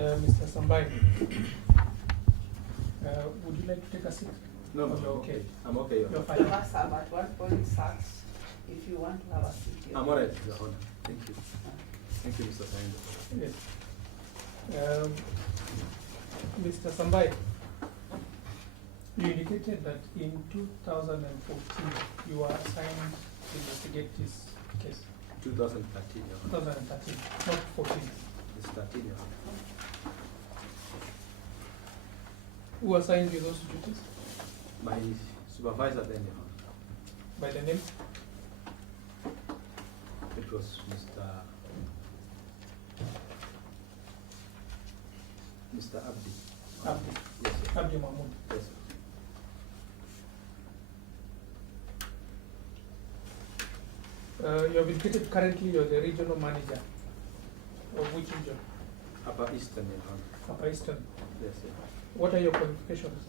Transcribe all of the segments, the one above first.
Mr. Sambai, would you like to take a seat? No, no, you're okay. I'm okay. You're fine. You must have at one point sat if you want to have a seat. I'm all right, Your Honor. Thank you. Thank you, Mr. Saende. Yes. Mr. Sambai, you indicated that in 2014 you were assigned to investigate this case. 2013, Your Honor. 2013, not 14. It's 13, Your Honor. Who assigned you those duties? My supervisor then, Your Honor. By the name? It was Mr. Abdi. Abdi. Yes, sir. Abdi Mahmoud. Yes, sir. You have indicated currently you're the regional manager of which region? Upper Eastern, Your Honor. Upper Eastern. Yes, sir. What are your qualifications?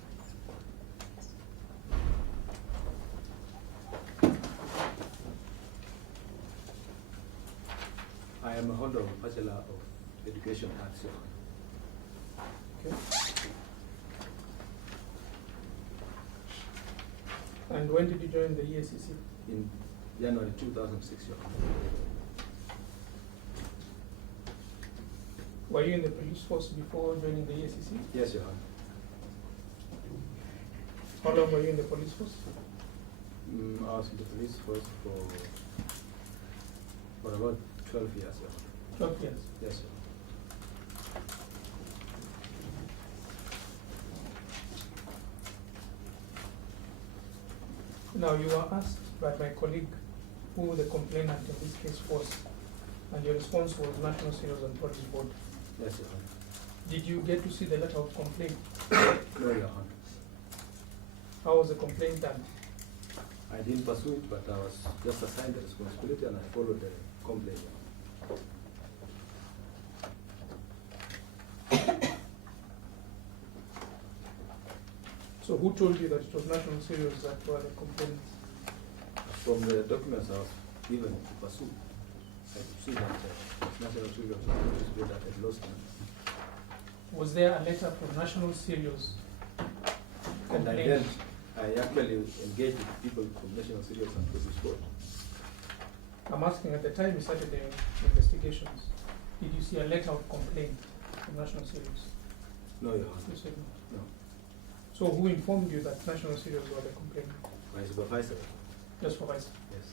I am a holder of a Bachelor of Education Arts, Your Honor. Okay. And when did you join the EACC? In January 2006, Your Honor. Were you in the police force before joining the EACC? Yes, Your Honor. How long were you in the police force? I was in the police force for about 12 years, Your Honor. 12 years. Yes, sir. Now, you were asked by my colleague who the complainant in this case was, and your response was National Cereals and Produce Board. Yes, Your Honor. Did you get to see the letter of complaint? No, Your Honor. How was the complaint done? I didn't pursue it, but I was just assigned the responsibility and I followed the complaint. So who told you that it was National Cereals that were the complainants? From the documents I was given to pursue, I could see that National Cereals that had lost them. Was there a letter from National Cereals And complaining? I actually engaged with people from National Cereals and Produce Board. I'm asking, at the time you started the investigations, did you see a letter of complaint from National Cereals? No, Your Honor. You said no. No. So who informed you that National Cereals were the complainant? My supervisor. Your supervisor. Yes.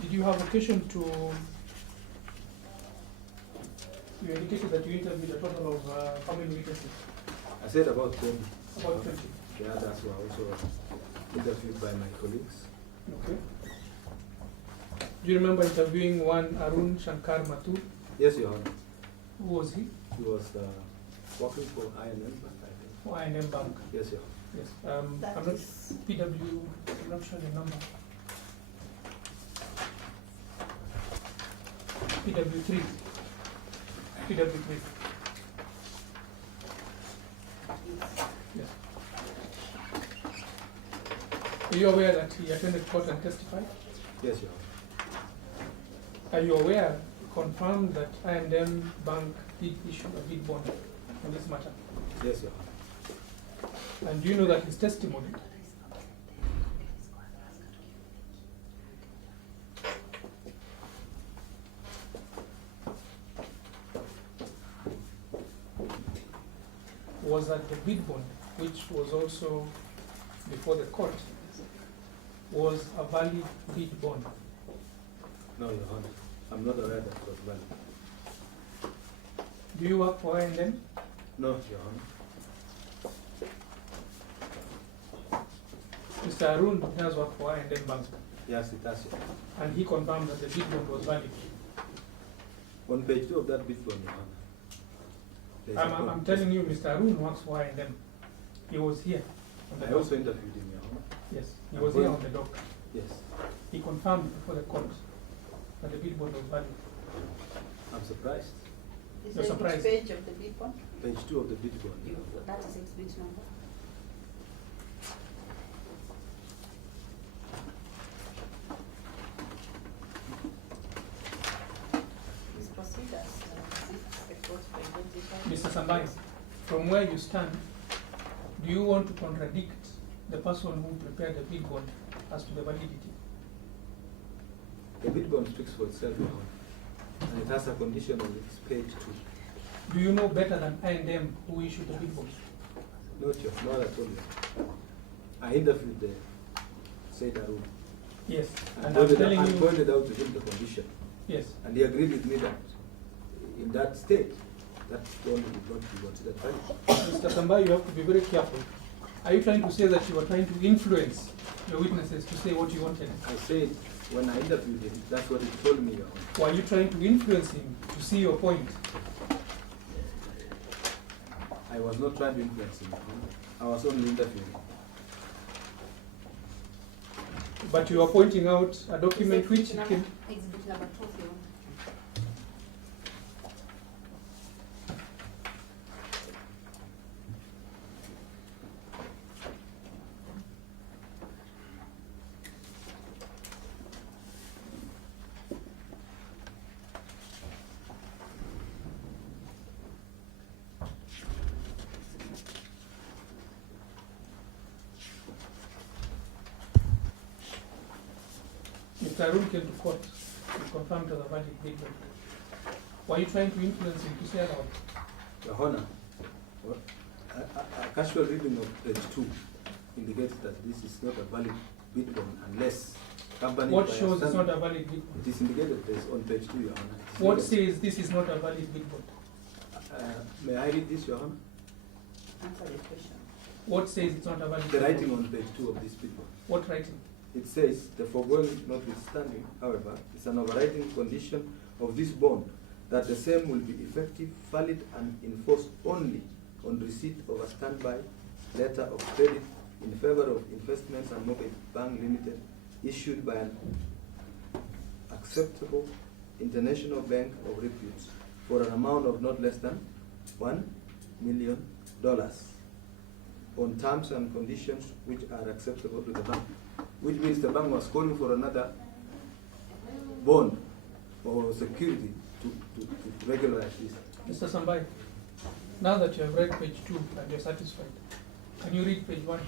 Did you have occasion to, you indicated that you interviewed a total of how many witnesses? I said about 20. About 20. The others were also interviewed by my colleagues. Okay. Do you remember interviewing one Arun Shankar Mathur? Yes, Your Honor. Who was he? He was working for INM, but I think. For INM Bank. Yes, Your Honor. Yes. That I'm not is- PW, I'm not sure the number. PW3. PW3. Yes. Are you aware that he attended court and testified? Yes, Your Honor. Are you aware, confirmed that I&M Bank did issue a bid bond on this matter? Yes, Your Honor. And do you know that his testimony was that the bid bond, which was also before the court, was a valid bid bond? No, Your Honor. I'm not aware that it was valid. Do you work for I&M? No, Your Honor. Mr. Arun does work for I&M Bank, Yes, it does, Your Honor. and he confirmed that the bid bond was valid. On page 2 of that bid bond, Your Honor. there's a I'm bond. telling you, Mr. Arun works for I&M. He was here on the I dock. also interviewed him, Your Honor. Yes, he was here on the dock. Yes. He confirmed before the court that the bid bond was valid. I'm surprised. Is You're there surprised. which page of the bid bond? Page 2 of the bid bond. That is exhibit number. This procedures, reports by Mr. Sambai, from where you stand, do you want to contradict the person who prepared the bid bond as to the validity? The bid bond speaks for itself now, and it has a condition on its page 2. Do you know better than I&M who issued the bid bond? Not your, not at all. I interviewed the said Arun. Yes, And and I'm telling you, pointed out to him the condition. yes. And he agreed with me that in that state, that bond would not be considered valid. Mr. Sambai, you have to be very careful. Are you trying to say that you were trying to influence your witnesses to say what you wanted? I said, when I interviewed him, that's what he told me, Your Honor. Or are you trying to influence him to see your point? I was not trying to influence him. I was only interviewing him. But you are pointing out a document which Exhibit can... Exhibit number 2, Your Honor. Mr. Arun came to court to confirm to the valid bid bond. Were you trying to influence him to say that? Your Honor, a casual reading of page 2 indicates that this is not a valid bid bond unless accompanied What by a shows it's stand- not a valid bid bond? It is indicated this on page 2, Your Honor. It is What indicated. says this is not a valid bid bond? May I read this, Your Honor? Answer the question. What says it's not a valid The bid bond? writing on page 2 of this bid bond. What writing? It says, the foregoing notwithstanding, however, is an overriding condition of this bond that the same will be effective, valid, and enforced only on receipt of a standby letter of credit in favor of Investments and Mortgage Bank Limited issued by an acceptable international bank of repute for an amount of not less than $1 million on terms and conditions which are acceptable to the bank. Which means the bank was calling for another bond or security to regularize this. Mr. Sambai, now that you have read page 2 and you're satisfied, can you read page 1?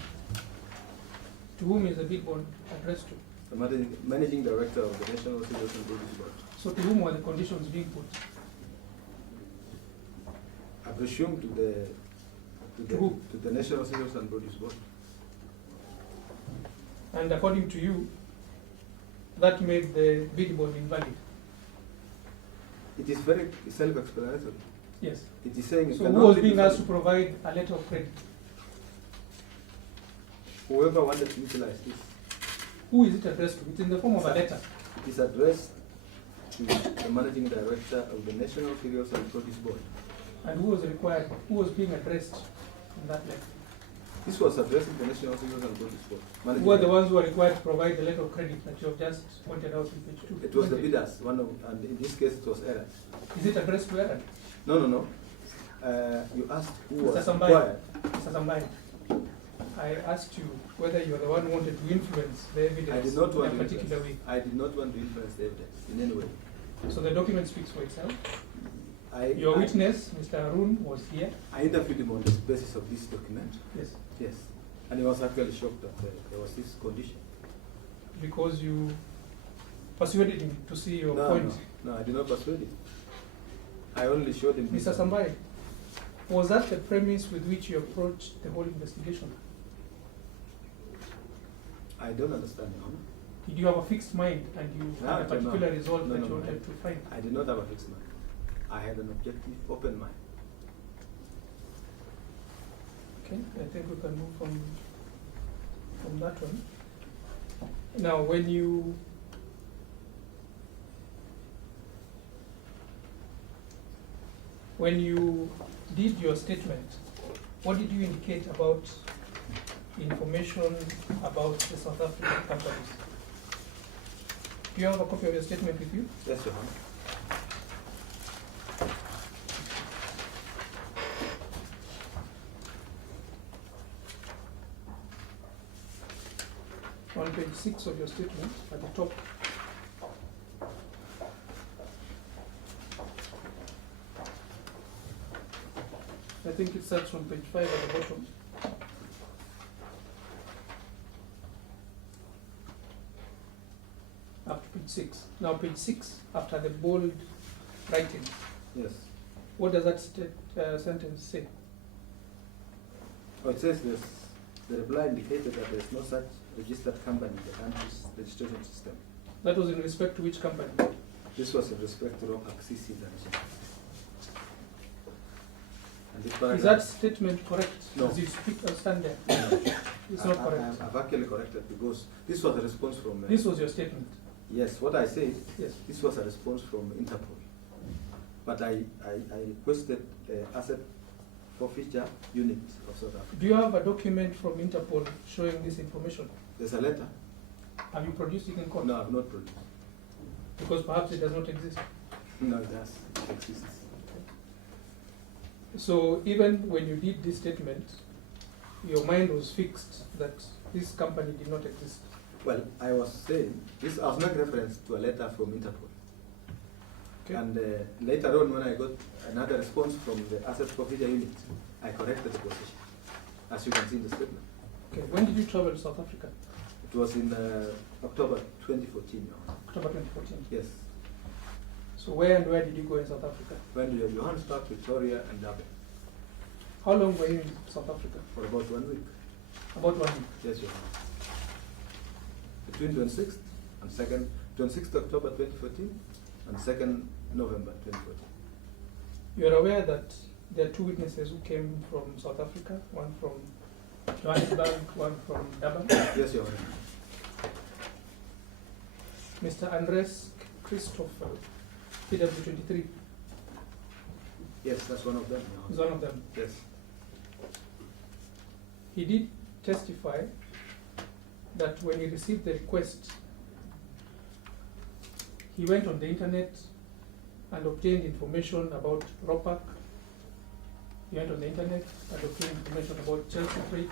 To whom is the bid bond addressed to? The managing director of the National Civil and Produce Board. So to whom were the conditions being put? I presume To who? to the National Civil and Produce Board. And according to you, that made the bid bond invalid? It is very self-explanatory. Yes. It is saying it So can who was only being be asked to provide a letter of credit? whoever wanted to utilize this. Who is it addressed to? It's in the form of a letter. It is addressed to the managing director of the National Cereals and Produce Board. And who was required, who was being addressed in that letter? This was addressing the National Cereals and Produce Board. Who are the ones who are required to provide the letter of credit that you have just pointed out in page 2? It was the bidders, and in this case it was Aaron. Is it addressed to Aaron? No. You asked who Mr. was Sambai. required. Mr. Sambai, I asked you whether you are the one who wanted to influence the evidence I did not in want a to particular way. influence. I did not want to influence the evidence in any way. So the document speaks for itself. I Your witness, Mr. Arun, was here. I interviewed him on the basis of this document. Yes. Yes. And he was actually shocked that there was this condition. Because you persuaded him to see your No, point. no, I did not persuade him. I only showed him this. Mr. Sambai, was that the premise with which you approached the whole investigation? I don't understand. No? Did you have a fixed mind and you had a particular result that you No. wanted to find? I did not have a fixed mind. I had an objective, open mind. Okay, I think we can move from that one. Now, when you did your statement, what did you indicate about information about the South African companies? Do you have a copy of your statement with you? Yes, Your Honor. on page 6 of your statement at the top. I think it starts from page 5 at the bottom. Up to page 6. Now page 6, after the bold writing, Yes. what does that sentence say? Oh, it says this. The reply indicated that there is no such registered company in the country's registration system. That was in respect to which company? This was in respect to Ropac CC International. And this Is paragraph, that statement correct? No. As you stand there? No. It's not correct. I've actually corrected because this was a response from. This was your statement. Yes, what I said. Yes. This was a response from Interpol, but I requested asset forfeiture unit of South Africa. Do you have a document from Interpol showing this information? There's a letter. Have you produced it in court? No, I've not produced. Because perhaps it does not exist. No, it does. It exists. So even when you did this statement, your mind was fixed that this company did not exist. Well, I was saying this. I was making reference to a letter from Interpol. Okay. And later on, when I got another response from the asset forfeiture unit, I corrected the position, as you can see in the statement. Okay. When did you travel to South Africa? It was in October 2014. October 2014. Yes. So where and where did you go in South Africa? When we were Johannesburg, Victoria, and Durban How long were you in South Africa? for about 1 week. About 1 week. Yes, Your Honor. Between 26th and 26th October 2014 and 2nd November 2014. You are aware that there are two witnesses who came from South Africa, one from Johannesburg, one from Durban. Yes, Your Honor. Mr. Andres Christopher, PW23, Yes, that's one of them, Your is Honor. one of them. Yes. He did testify that when he received the request, he went on the internet and obtained information about Ropac. He went on the internet and obtained information about Chelsea Freight,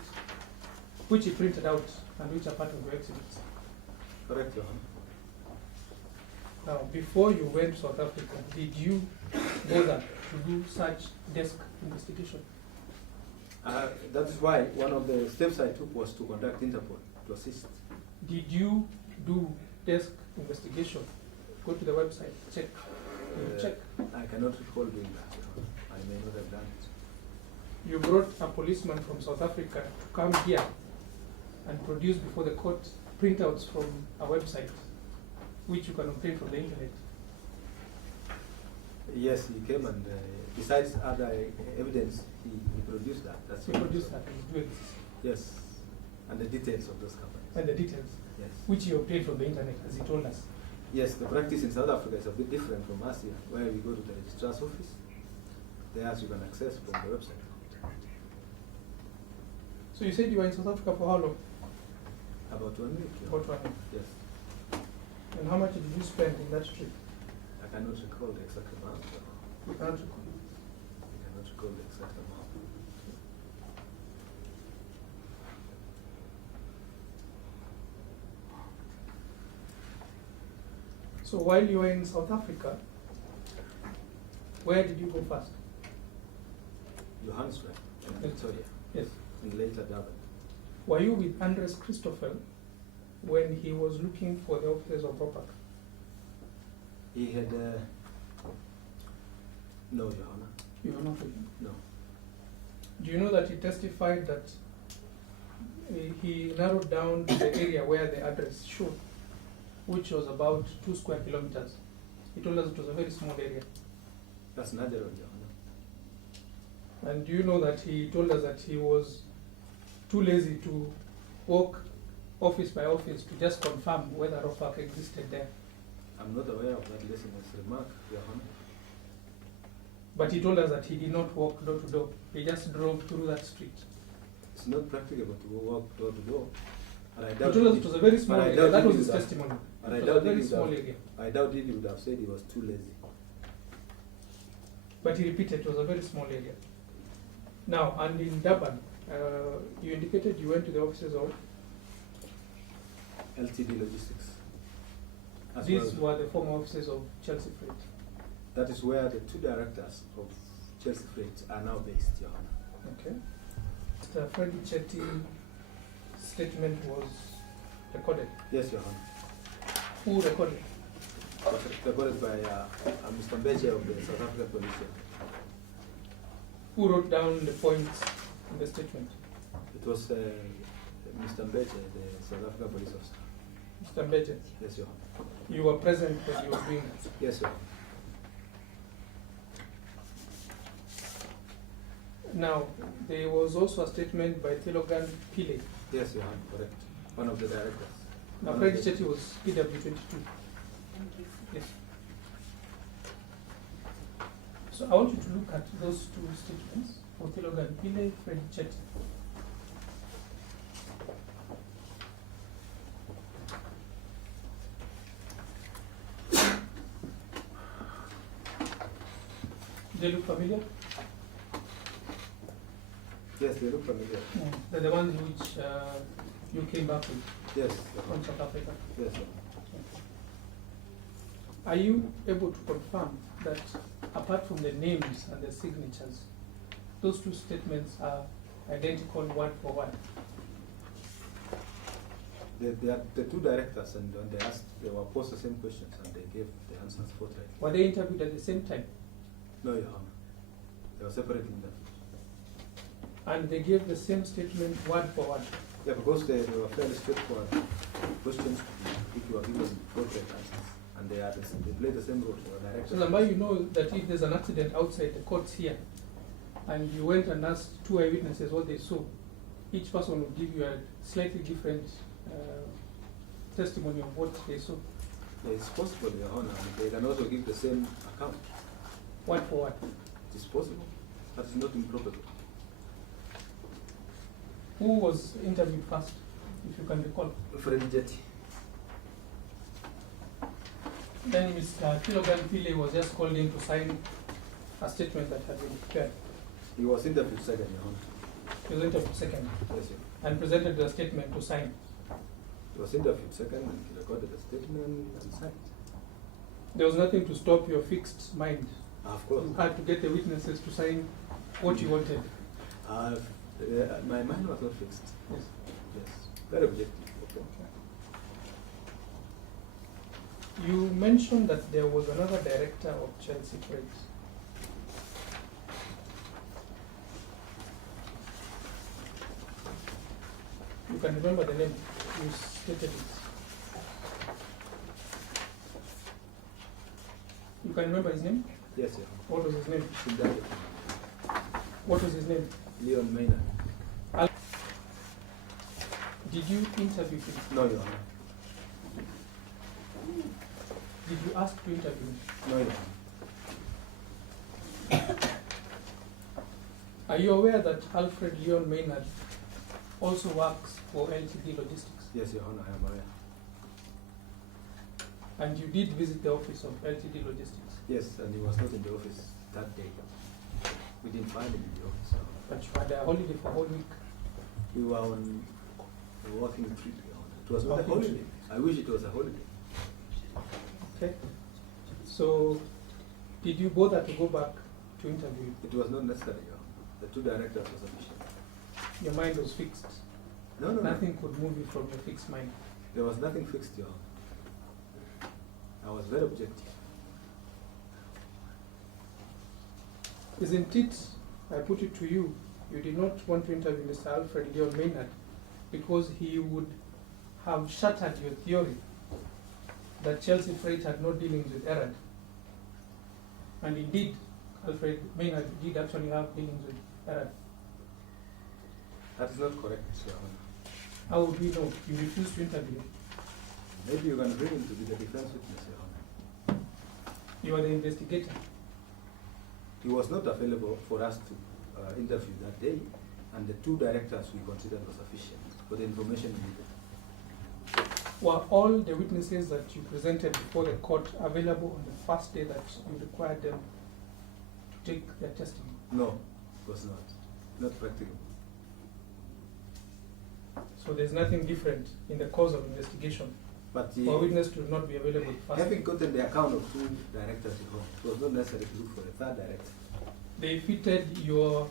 which he printed out and which are part of your exhibits. Correct, Your Honor. Now, before you went to South Africa, did you bother to do such desk investigation? That is why one of the steps I took was to contact Interpol to assist. Did you do desk investigation? Go to the website, check. Did you check? I cannot recall doing that, Your Honor. I may not have done it. You brought a policeman from South Africa to come here and produce before the court printouts from a website, which you can obtain from the internet. Yes, he came and besides other evidence, he produced that. That's He what- produced that and do exist. Yes, and the details of those companies. And the details, Yes. which you obtained from the internet, as he told us. Yes, the practice in South Africa is a bit different from us here, where we go to the registrar's office. There you can access from the website. So you said you were in South Africa for how long? About 1 week. Yeah. About 1 week. Yes. And how much did you spend in that trip? I cannot recall the exact amount. You cannot recall. I cannot recall the exact amount. So while you were in South Africa, where did you go first? Johannesburg and Yes. Victoria, Yes. and later Durban. Were you with Andres Christopher when he was looking for the offices of Ropac? He had, no, Your Honor, You were not with him. no. Do you know that he testified that he narrowed down the area where the address showed, which was about 2 square kilometers? He told us it was a very small area. That's natural, Your Honor. And do you know that he told us that he was too lazy to walk office by office to just confirm whether Ropac existed there? I'm not aware of that listener's remark, Your Honor. But he told us that he did not walk door to door. He just drove through that street. It's not practicable to go walk door to door. And I He doubt told us if it was a very small but I area. doubt That if was he his would have- testimony. and I It was doubt a if very he would small have- area. I doubt if he would have said he was too lazy. But he repeated it was a very small area. Now, and in Durban, you indicated you went to the offices of LTD Logistics. As These well. were the former officers of Chelsea Freight. That is where the two directors of Chelsea Freight are now based, Your Honor. Okay. Mr. Freddy Chetty's statement was recorded. Yes, Your Honor. Who recorded? It was recorded by Mr. Mbeje of the South African Police. Who wrote down the points in the statement? It was Mr. Mbeje, the South African Police officer. Mr. Mbeje, Yes, Your Honor. you were present when you were doing that. Yes, Your Honor. Now, there was also a statement by Thelogan Pile. Yes, Your Honor, correct. One of the directors. Now, One Freddy of the- Chetty was PW22. Yes. So I want you to look at those two statements for Thelogan Pile, Freddy Chetty. They look familiar? Yes, they look familiar. They're the ones which you came back with Yes, Your from Honor. South Africa. Yes, Your Honor. Are you able to confirm that apart from the names and the signatures, those two statements are identical word for word? They are the two directors, and when they were posed the same questions, and they gave the answers forthright. Were they interviewed at the same time? No, Your Honor. They were separate interviews. And they gave the same statement word for word? Yeah, because they were fairly straightforward questions if you are given forthright answers, and they play the same role. They were So directors. Sambai, you know that if there's an accident outside the courts here, and you went and asked two eyewitnesses what they saw, each person will give you a slightly different testimony of what they saw, It's possible, Your Honor, and they can also give the same account. word for word. It is possible. That is not improbable. Who was interviewed first, if you can recall? Freddy Jetty. Then Mr. Kilogan Pile was just called in to sign a statement that had been prepared. He was interviewed second, Your Honor. He was interviewed second Yes, sir. and presented the statement to sign. He was interviewed second, and he recorded the statement and signed. There was nothing to stop your fixed mind. Of course. You had to get the witnesses to sign what you wanted. My mind was not fixed. Yes. Yes. Very objective. Okay. You mentioned that there was another director of Chelsea Freight. You can remember the name. You stated it. You can remember his name? Yes, Your What was his name? Honor. What was his name? Leon Maynard. Did you interview him? No, Your Honor. Did you ask to interview him? No, Your Honor. Are you aware that Alfred Leon Maynard also works for LTD Logistics? Yes, Your Honor, I am aware. And you did visit the office of LTD Logistics, Yes, and he was not in the office that day. We didn't find him in the office. but you had a holiday for a whole week. We were on a working trip, Your Honor. It was not a Working holiday. trip. I wish it was a holiday. Okay. So, did you bother to go back to interview him? It was not necessary, Your Honor. The two directors were sufficient. Your mind was fixed. No, no, Nothing could move you from your fixed mind. There was nothing fixed, Your Honor. I was very objective. Isn't it, I put it to you, you did not want to interview Mr. Alfred Leon Maynard because he would have shattered your theory that Chelsea Freight had no dealings with Errad. And indeed, Alfred Maynard did actually have dealings with Errad. That is not correct, Your Honor. How would we know? You refused to interview him. Maybe you can bring him to be the defense witness, Your Honor. You are the investigator. He was not available for us to interview that day, and the two directors we considered were sufficient for the information we needed. Were all the witnesses that you presented before the court available on the first day that you required them to take their testimony? No, it was not. Not practical. So there's nothing different in the course of investigation. But For a witness to not be available first. having gotten the account of 2 directors at home, it was not necessary to look for a third director. They fitted your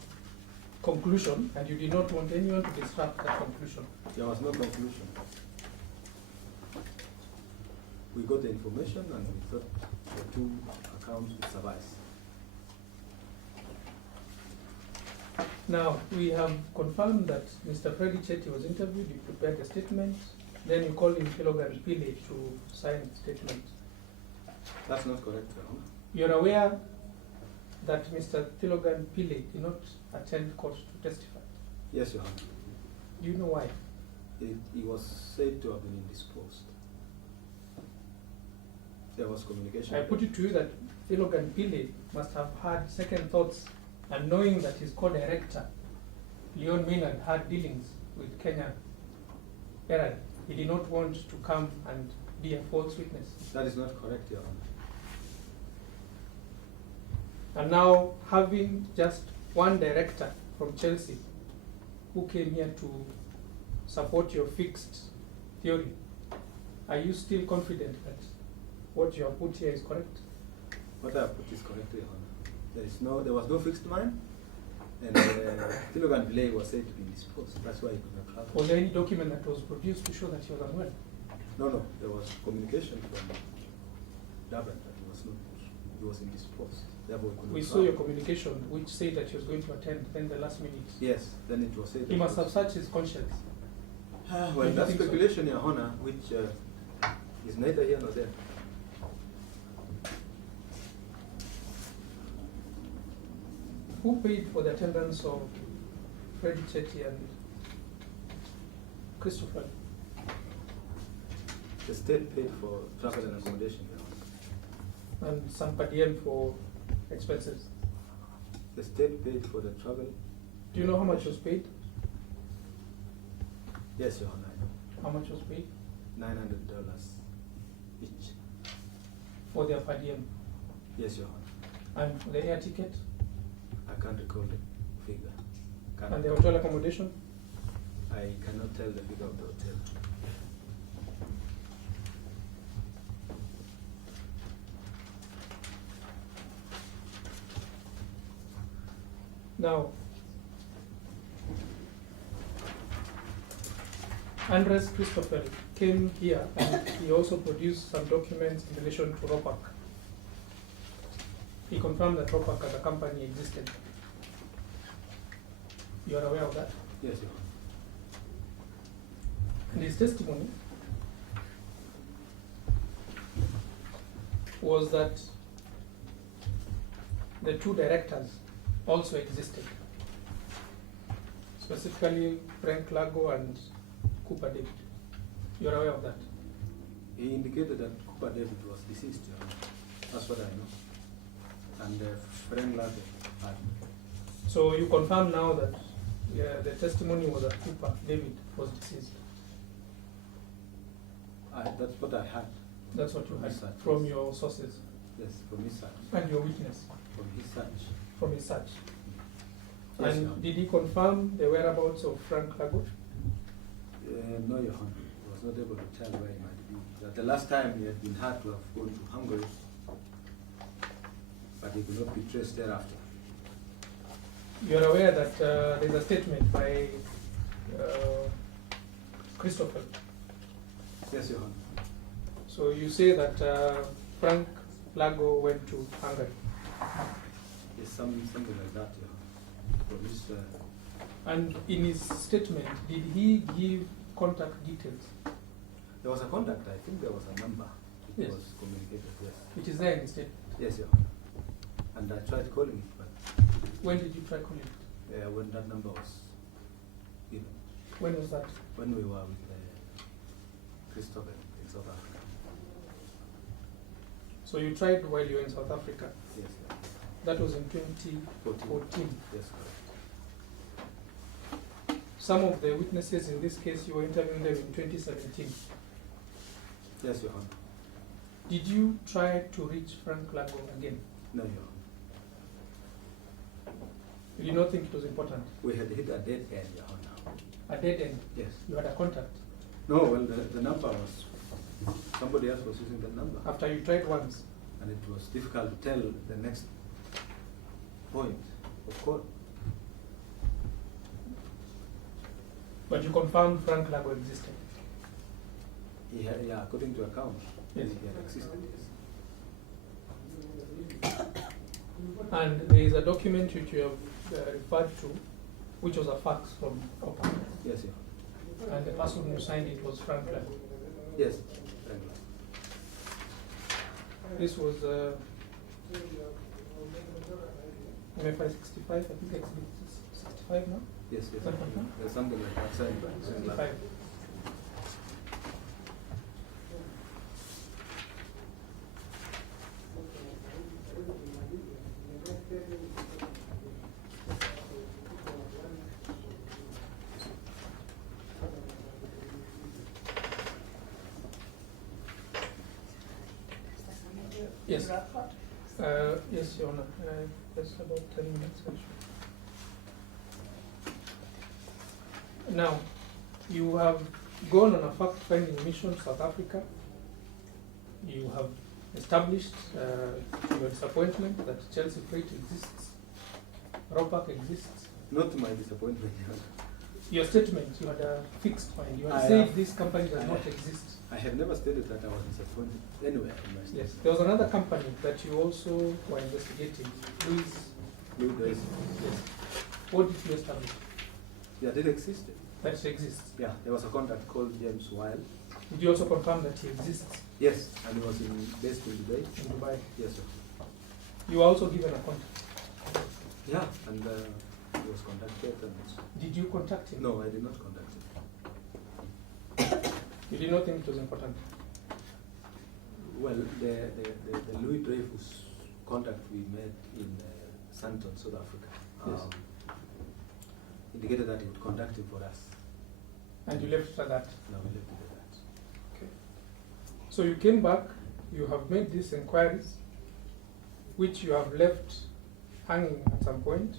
conclusion and you did not want anyone to disrupt that conclusion. There was no conclusion. We got the information and we thought the 2 accounts would suffice. Now, we have confirmed that Mr. Freddy Chetty was interviewed, you prepared the statement, then you called in Kilogan Pile to sign the statement. That's not correct, Your Honor. You're aware that Mr. Thilogan Pile did not attend court to testify. Yes, Your Honor. Do you know why? He was said to have been indisposed. There was communication. I put it to you that Thilogan Pile must have had second thoughts and knowing that his co-director, Leon Maynard, had dealings with Kenya Herald, he did not want to come and be a false witness. That is not correct, Your Honor. And now, having just one director from Chelsea who came here to support your fixed theory, are you still confident that what you have put here is correct? What I have put is correct, Your Honor. There was no fixed mind, and Thilogan Pillay was said to be indisposed. That's why he could not travel. Was there any document that was produced to show that he was unwell? No, there was communication from Durban that he was indisposed. Therefore, he could not We saw travel. your communication which said that he was going to attend, then the last minute. Yes, then it was said. He must have searched his conscience. Well, You that's think so? speculation, Your Honor, which is neither here nor there. Who paid for the attendance of Freddy Chetty and Christopher? The state paid for travel and accommodation, Your Honor. And some per diem for expenses? The state paid for the travel. Do you know how much was paid? Yes, Your Honor, I know. How much was paid? $900 each. For their per diem? Yes, Your Honor. And for the air ticket? I can't recall the figure. And the hotel accommodation? I cannot tell the figure of the hotel. Now, Andres Christopher came here and he also produced some documents in relation to ROPAC. He confirmed that ROPAC as a company existed. You are aware of that? Yes, Your Honor. And his testimony was that the 2 directors also existed, specifically Frank Lago and Cooper David. You are aware of that? He indicated that Cooper David was deceased, Your Honor. That's what I know. And Frank Lago had. So you confirm now that the testimony was that Cooper David was deceased. That's what I had. That's what you From heard his side, from yes. your sources Yes, from his side. and your witness From his side. from his search. Yes, Your And Honor. did he confirm the whereabouts of Frank Lago? No, Your Honor. He was not able to tell where he might be. That the last time he had been had to have gone to Hungary, but he could not be traced thereafter. You are aware that there's a statement by Christopher. Yes, Your Honor. So you say that Frank Lago went to Hungary. Yes, something like that, Your Honor. From his, And in his statement, did he give contact details? there was a contact. I think there was a number. It Yes. was communicated. Yes. It is there in his statement. Yes, Your Honor. And I tried calling it, but When did you try calling it? when that number was given, When was that? when we were with Christopher in South Africa. So you tried while you were in South Africa. Yes, sir. That was in 2014. Yes, correct. Some of the witnesses in this case, you were interviewing them in 2017. Yes, Your Honor. Did you try to reach Frank Lago again? No, Your Honor. You did not think it was important? We had hit a dead end, Your Honor. a dead end. Yes. You had a contact. No, well, the number was, somebody else was using the number. After you tried once. And it was difficult to tell the next point of call. But you confirmed Frank Lago existed. Yeah, according to account, Yes. he had existed, yes. And there is a document which you have referred to, which was a fax from Opa. Yes, yeah. And the person who signed it was Frank Lago. Yes, regular. This was MFI 65, I think it's 65 now? Yes, yes. Something like that? There's something like that signed by 65. Yes. Yes, Your Honor. Just about 10 minutes actually. Now, you have gone on a fact-finding mission to South Africa. You have established to your disappointment that Chelsea Freight exists, Ropac exists. Not to my disappointment, Your Honor. Your statement, you had a fixed point. You I had said have- this company does not exist. I have never stated that I was disappointed anywhere in my Yes, statement. there was another company that you also were investigating, Louis. Blue Days. Yes. What did you establish? Yeah, did exist. That it exists. Yeah, there was a contact called James Weil. Did you also confirm that he exists Yes, and he was based in Dubai. in Dubai? Yes, sir. You were also given a contact. Yeah, and he was contacted. And Did you contact him? no, I did not contact him. You did not think it was important? Well, the Louis Dreyfus contact we made in Sandton, South Africa, Yes. indicated that he would contact him for us. And you left for that. Now we left it at that. Okay. So you came back, you have made these inquiries, which you have left hanging at some point,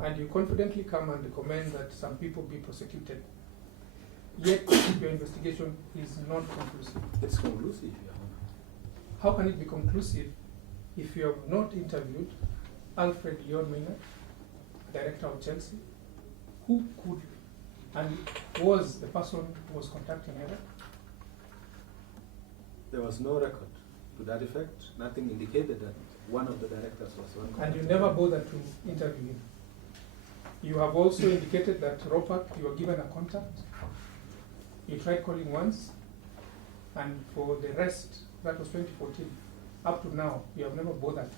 and you confidently come and recommend that some people be prosecuted. Yet your investigation is not conclusive. It's conclusive, Your Honor. How can it be conclusive if you have not interviewed Alfred Leon Maynard, director of Chelsea, who could and was the person who was contacting her? There was no record to that effect. Nothing indicated that one of the directors was one. And you never bothered to interview him. You have also indicated that Ropac, you were given a contact. You tried calling once, and for the rest, that was 2014. Up to now, you have never bothered to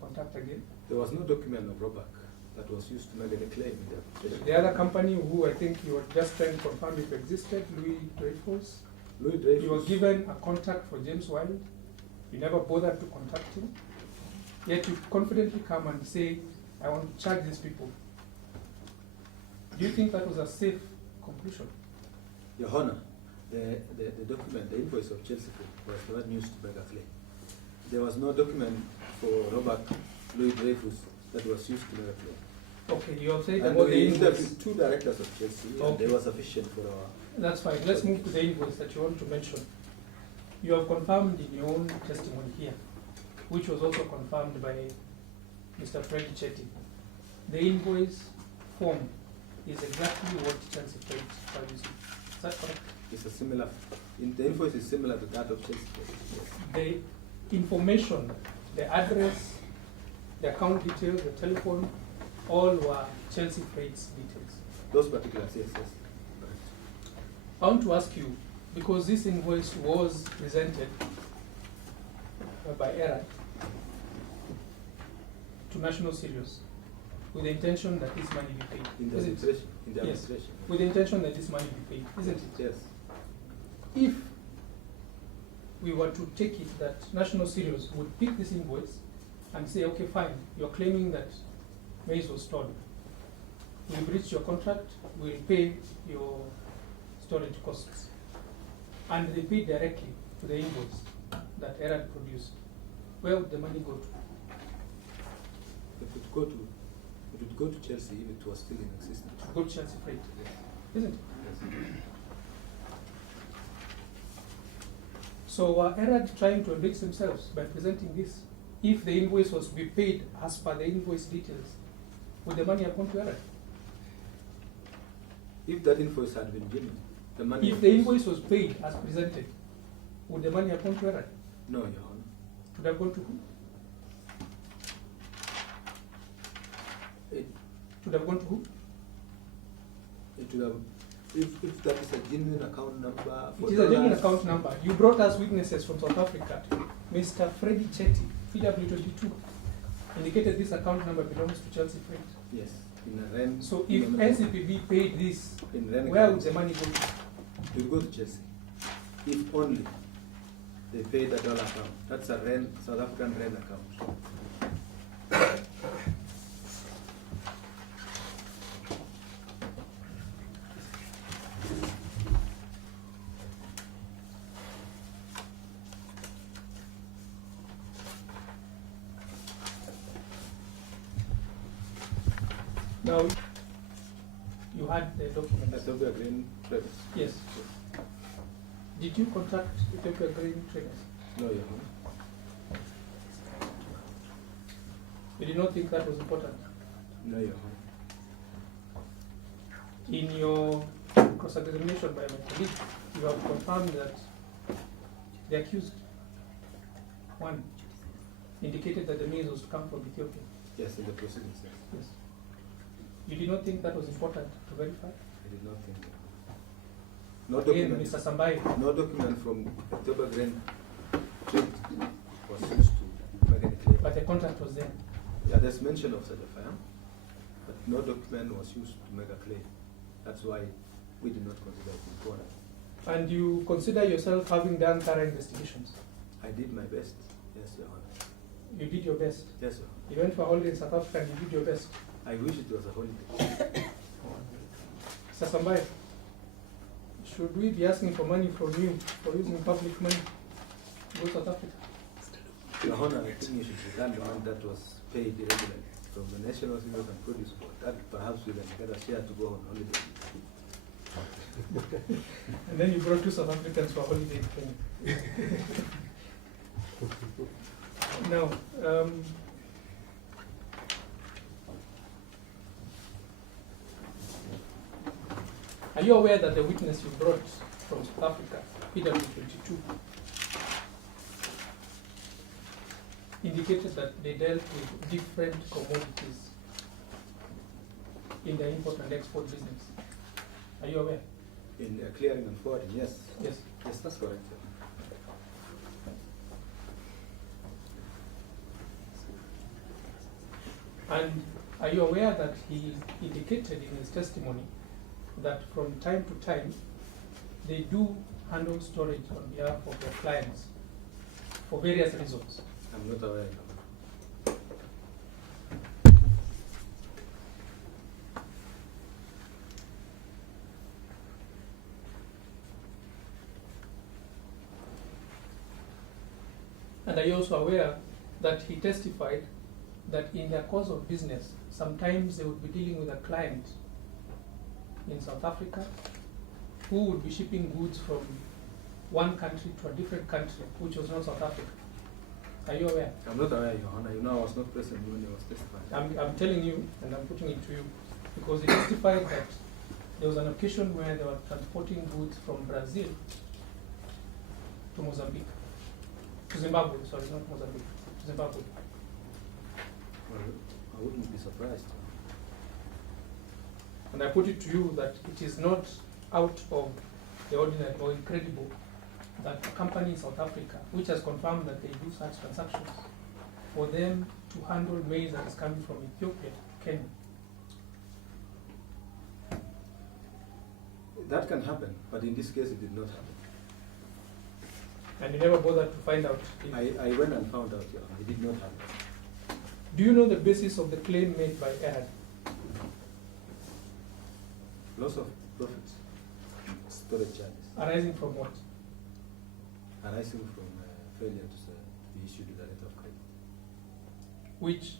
contact again. There was no document of Roback that was used to make any claim. The other company who I think you were just trying to confirm if existed, Louis Dreyfus, Louis Dreyfus. you were given a contact for James Wild. You never bothered to contact him. Yet you confidently come and say, I want to charge these people. Do you think that was a safe conclusion? Your Honor, the document, the invoice of Chelsea was not used to make a claim. There was no document for Robert Louis Dreyfus that was used to make a claim. Okay, you have said And about we the invoice. interviewed two directors of Chelsea, and Okay. they were sufficient for our. That's fine. Let's move to the invoice that you want to mention. You have confirmed in your own testimony here, which was also confirmed by Mr. Freddy Chetty. The invoice form is exactly what Chelsea Freight are using. Is that correct? It's a similar. The invoice is similar to that of Chelsea. Yes. The information, the address, the account details, the telephone, all were Chelsea Freight's details. Those particulars, yes, yes. Correct. I want to ask you, because this invoice was presented by error to National Serious with the intention that this money be paid. In the Is it? administration. In the Yes. administration. With the intention that this money be paid, isn't it? Yes. If we were to take it that National Serious would pick this invoice and say, okay, fine, you're claiming that maize was stolen. We'll breach your contract, we'll pay your storage costs. And they pay directly to the invoice that Erad produced. Where would the money go to? It would go to It would go to Chelsea if it was still in existence. Go to Chelsea Freight, isn't it? So are Erad trying to enrich themselves by presenting this? If the invoice was to be paid as per the invoice details, would the money have gone to Erad? If that invoice had been given, the money. If the invoice was paid as presented, would the money have gone to Erad? No, Your Honor. Would have gone to who? It Would have gone to who? it would have. If that is a genuine account number. It is a genuine account number. You brought us witnesses from South Africa. Mr. Freddy Chetty, PW22, indicated this account number belongs to Chelsea Freight. Yes, in a REN. So if NCPB paid this, in REN where account, would the money go to? it will go to Chelsea. If only they pay the dollar account. That's a REN, South African REN account. Now, you had the documents. Ethiopia Grain Traders. Yes. Did you contact Ethiopia Grain Traders? No, Your Honor. You did not think that was important? No, Your Honor. In your cross-examination by my colleague, you have confirmed that the accused, one, indicated that the maize was to come from Ethiopia. Yes, in the proceedings. Yes. Yes. You did not think that was important to verify? I did not think. No Again, document. Mr. Sambai, No document from Ethiopia Grain Trade was used to make any claim. but the contract was there. Yeah, there's mention of such a firm, but no document was used to make a claim. That's why we did not consider it important. And you consider yourself having done thorough investigations? I did my best. Yes, Your Honor. You did your best. Yes, Your Honor. You went for a holiday in South Africa and you did your best. I wish it was a holiday. Mr. Sambai, should we be asking for money from you for using public money to go to South Africa? Your Honor, I think you should return the amount that was paid irregularly from the National Cereals and Produce Board. That perhaps we can get a share to go on holiday. And then you brought 2 South Africans for a holiday in Kenya. Now, are you aware that the witness you brought from South Africa, PW22, indicated that they dealt with different commodities in the import and export business? Are you aware? In clearing and forwarding, yes. Yes. Yes, that's correct. And are you aware that he indicated in his testimony that from time to time they do handle storage on behalf of their clients for various reasons? I'm not aware. And are you also aware that he testified that in their course of business, sometimes they would be dealing with a client in South Africa who would be shipping goods from one country to a different country, which was not South Africa? Are you aware? I'm not aware, Your Honor. You know, I was not present when he was testifying. I'm telling you, and I'm putting it to you, because he testified that there was an occasion where they were transporting goods from Brazil to Mozambique. To Zimbabwe, sorry, not Mozambique, to Zimbabwe. Well, I wouldn't be surprised. And I put it to you that it is not out of the ordinary or incredible that a company in South Africa, which has confirmed that they do such transactions, for them to handle maize that is coming from Ethiopia to Kenya. That can happen, but in this case it did not happen. And you never bothered to find out if I went and found out, Your Honor, it did not happen. Do you know the basis of the claim made by Erad? Loss of profits, storage charges, Arising from what? arising from failure to be issued with a letter of credit. Which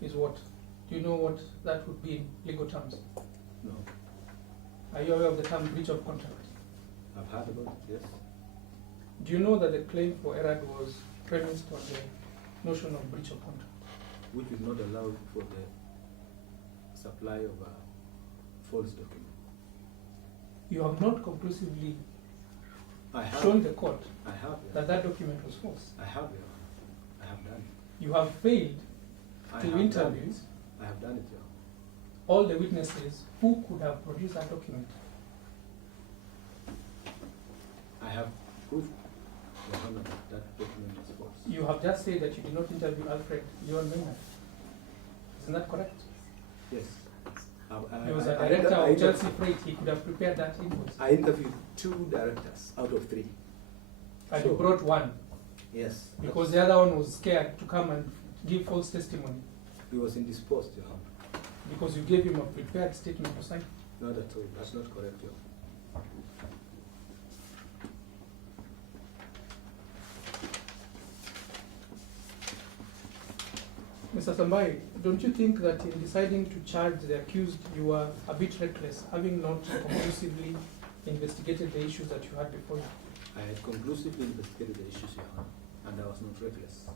is what? Do Do you know what that would be in legal terms? No. Are you aware of the term breach of contract? I've heard about it, yes. Do you know that the claim for error was premised on the notion of breach of contract? Which is not allowed for the supply of a false document. You have not conclusively I have. shown the court I have. that that document was false. I have, Your Honor. I have done it. You have failed I to have interview done it. I have done it, Your Honor. all the witnesses who could have produced that document. I have proof, Your Honor, that that document is false. You have just said that you did not interview Alfred John Maynard. Isn't that correct? Yes. He was a director of Chelsea Freight. He could have prepared that invoice. I interviewed 2 directors out of 3. And So- you brought one Yes. because the other one was scared to come and give false testimony He was indisposed, Your Honor. because you gave him a prepared statement to sign. Not at all. That's not correct, Your Honor. Mr. Sambai, don't you think that in deciding to charge the accused, you were a bit reckless, having not conclusively investigated the issues that you had before you? I had conclusively investigated the issues, Your Honor, and I was not reckless.